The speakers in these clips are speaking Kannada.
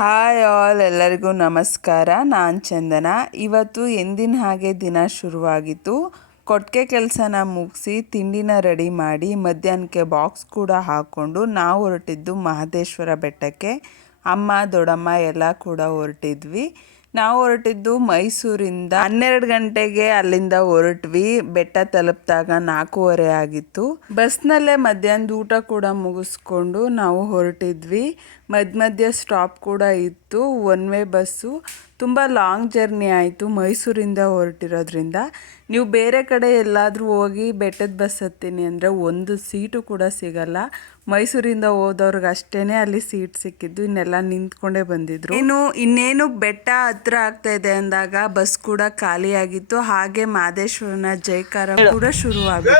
ಹಾಯ್ ಆಲ್, ಎಲ್ಲರಿಗೂ ನಮಸ್ಕಾರ. ನಾನು ಚಂದನ. ಇವತ್ತು ಎಂದಿನ ಹಾಗೆ ದಿನ ಶುರುವಾಗಿತ್ತು. ಕೊಟ್ಟಿಗೆ ಕೆಲಸನ ಮುಗಿಸಿ ತಿಂಡಿನ ರೆಡಿ ಮಾಡಿ ಮಧ್ಯಾಹ್ನಕ್ಕೆ ಬಾಕ್ಸ್ ಕೂಡ ಹಾಕ್ಕೊಂಡು ನಾವು ಹೊರಟಿದ್ದು ಮಹದೇಶ್ವರ ಬೆಟ್ಟಕ್ಕೆ. ಅಮ್ಮ ದೊಡ್ಡಮ್ಮ ಎಲ್ಲ ಕೂಡ ಹೊರಟಿದ್ವಿ. ನಾವು ಹೊರಟಿದ್ದು ಮೈಸೂರಿಂದ 12 ಗಂಟೆಗೆ ಅಲ್ಲಿಂದ ಹೊರಟ್ವಿ. ಬೆಟ್ಟ ತಲುಪಿದಾಗ 4:15 ಆಗಿತ್ತು. ಬಸ್ನಲ್ಲೇ ಮಧ್ಯಾಹ್ನದ ಊಟ ಕೂಡ ಮುಗಿಸ್ಕೊಂಡು ನಾವು ಹೊರಟಿದ್ವಿ. ಮಧ್ಯ ಸ್ಟಾಪ್ ಕೂಡ ಇತ್ತು. One way bus. ತುಂಬ ಲಾಂಗ್ ಜರ್ನಿ ಆಯಿತು ಮೈಸೂರಿಂದ ಹೊರಟಿರೋದ್ರಿಂದ. ನೀವು ಬೇರೆ ಕಡೆ ಎಲ್ಲಾದರೂ ಹೋಗಿ ಬೆಟ್ಟದ ಬಸ್ ಹತ್ತೀನಿ ಅಂದರೆ ಒಂದು ಸೀಟು ಕೂಡ ಸಿಗಲ್ಲ. ಮೈಸೂರಿಂದ ಹೋದವ್ರಿಗೆ ಅಷ್ಟೇ ಅಲ್ಲಿ ಸೀಟ್ ಸಿಕ್ಕಿದ್ದು, ಇನ್ನೆಲ್ಲ ನಿಂತ್ಕೊಂಡೇ ಬಂದಿದ್ರು. ಇನ್ನೇನು ಬೆಟ್ಟ ಹತ್ರ ಆಗ್ತಾ ಇದೆ ಅಂದಾಗ ಬಸ್ ಕೂಡ ಖಾಲಿಯಾಗಿತ್ತು. ಹಾಗೆ ಮಹದೇಶ್ವರನ ಜೈಕಾರ ಕೂಡ ಶುರುವಾಗಿತ್ತು.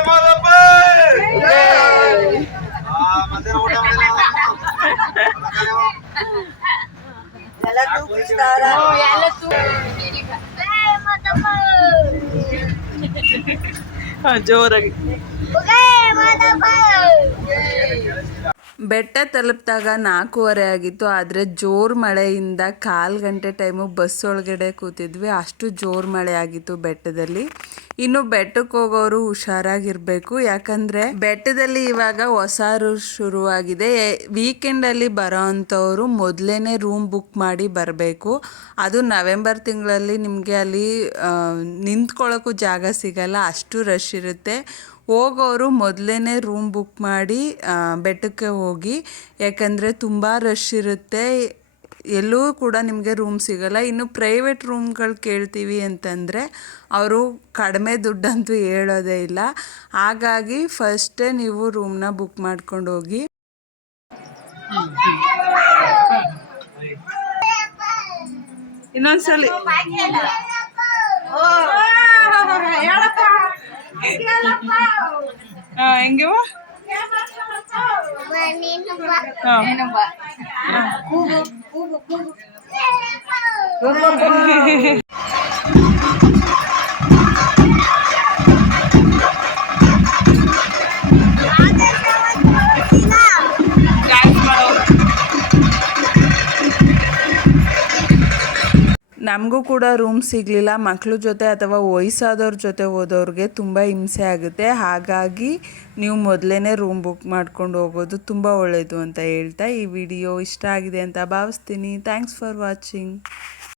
ಜೋರಾಗಿ ಬೆಟ್ಟ ತಲುಪಿದಾಗ 4:15 ಆಗಿತ್ತು. ಆದರೆ ಜೋರು ಮಳೆಯಿಂದ 1/4 ಗಂಟೆ ಟೈಮು ಬಸ್ ಒಳಗಡೆ ಕೂತಿದ್ವಿ. ಅಷ್ಟು ಜೋರು ಮಳೆ ಆಗಿತ್ತು ಬೆಟ್ಟದಲ್ಲಿ. ಇನ್ನು ಬೆಟ್ಟಕ್ಕೆ ಹೋಗೋರು ಹುಷಾರಾಗಿರ್ಬೇಕು, ಯಾಕಂದರೆ ಬೆಟ್ಟದಲ್ಲಿ ಇವಾಗ ಹೊಸ ರೂಲ್ ಶುರುವಾಗಿದೆ. ವೀಕೆಂಡಲ್ಲಿ ಬರೋ ಅಂಥವ್ರು ಮೊದಲೇ ರೂಮ್ ಬುಕ್ ಮಾಡಿ ಬರಬೇಕು. ಅದು ನವೆಂಬರ್ ತಿಂಗಳಲ್ಲಿ ನಿಮಗೆ ಅಲ್ಲಿ ನಿಂತ್ಕೊಳ್ಳೋಕ್ಕೂ ಜಾಗ ಸಿಗಲ್ಲ, ಅಷ್ಟು ರಶ್ ಇರುತ್ತೆ. ಹೋಗೋರು ಮೊದಲೇ ರೂಮ್ ಬುಕ್ ಮಾಡಿ ಬೆಟ್ಟಕ್ಕೆ ಹೋಗಿ, ಯಾಕಂದರೆ ತುಂಬ ರಶ್ ಇರುತ್ತೆ, ಎಲ್ಲೂ ಕೂಡ ನಿಮಗೆ ರೂಮ್ ಸಿಗಲ್ಲ. ಇನ್ನು ಪ್ರೈವೇಟ್ ರೂಮ್ಗಳು ಕೇಳ್ತೀವಿ ಅಂತಂದರೆ ಅವರು ಕಡಿಮೆ ದುಡ್ಡಂತೂ ಹೇಳೋದೇ ಇಲ್ಲ. ಹಾಗಾಗಿ ಫಸ್ಟೇ ನೀವು ರೂಮ್ನ ಬುಕ್ ಮಾಡ್ಕೊಂಡು ಹೋಗಿ. ಇನ್ನೊಂದ್ಸಲಿ ಹೆಂಗೆ ನಮಗೂ ಕೂಡ ರೂಮ್ ಸಿಗಲಿಲ್ಲ. ಮಕ್ಕಳ ಜೊತೆ ಅಥವಾ ವಯಸ್ಸಾದವ್ರ ಜೊತೆ ಹೋದವ್ರಿಗೆ ತುಂಬ ಹಿಂಸೆ ಆಗುತ್ತೆ. ಹಾಗಾಗಿ ನೀವು ಮೊದಲೇ ರೂಮ್ ಬುಕ್ ಮಾಡ್ಕೊಂಡು ಹೋಗೋದು ತುಂಬ ಒಳ್ಳೆಯದು ಅಂತ ಹೇಳ್ತಾ ಈ ವಿಡಿಯೋ ಇಷ್ಟ ಆಗಿದೆ ಅಂತ ಭಾವಿಸ್ತೀನಿ. Thanks for watching.